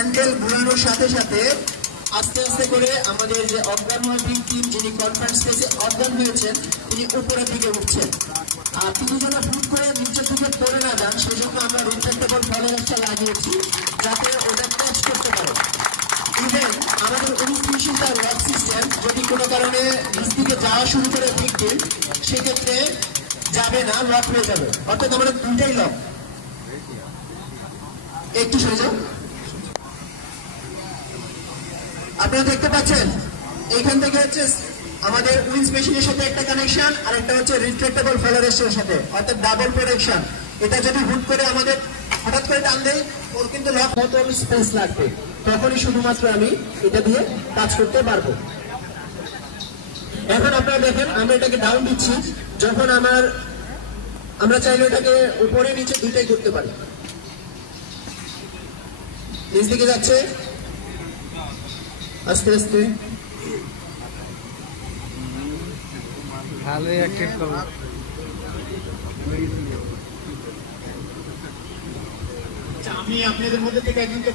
Handle ঘোরানোর সাথে সাথে আস্তে আস্তে করে আমাদের যে অজ্ঞান হওয়া টিম যিনি কনফারেন্স স্টেজে অজ্ঞান হয়েছেন তিনি উপরের দিকে উঠছেন। আর তিনি যেন হুট করে নিচের দিকে পড়ে না যান সেজন্য আমরা রিট্রাক্টেবল ফলোয়ারটা লাগিয়েছি যাতে ওটা ক্যাচ করতে পারে। ইভেন আমাদের 29টা লক সিস্টেম যদি কোনো কারণে নিচ দিকে যাওয়া শুরু করে ভিকটিম সেক্ষেত্রে যাবে না, লক হয়ে যাবে। অর্থাৎ আমাদের দুইটাই লক। একটু সরে যাও। আপনারা দেখতে পাচ্ছেন এইখান থেকে হচ্ছে আমাদের উইন্স মেশিনের সাথে একটা কানেকশন আর একটা হচ্ছে রিট্রাক্টেবল ফলোয়ারের সাথে, অর্থাৎ ডাবল প্রোটেকশন। এটা যদি হুট করে আমাদের হঠাৎ করে টান দেয় ওর কিন্তু লক হতে স্পেস লাগবে, তখনই শুধুমাত্র আমি এটা দিয়ে কাজ করতে পারবো। এখন আপনারা দেখেন আমরা এটাকে ডাউন দিচ্ছি, যখন আমরা চাইলে এটাকে উপরে নিচে দুইটাই করতে পারি। নিচ দিকে যাচ্ছে আস্তে আস্তে। আমি আপনাদের মধ্যে থেকে একজনকে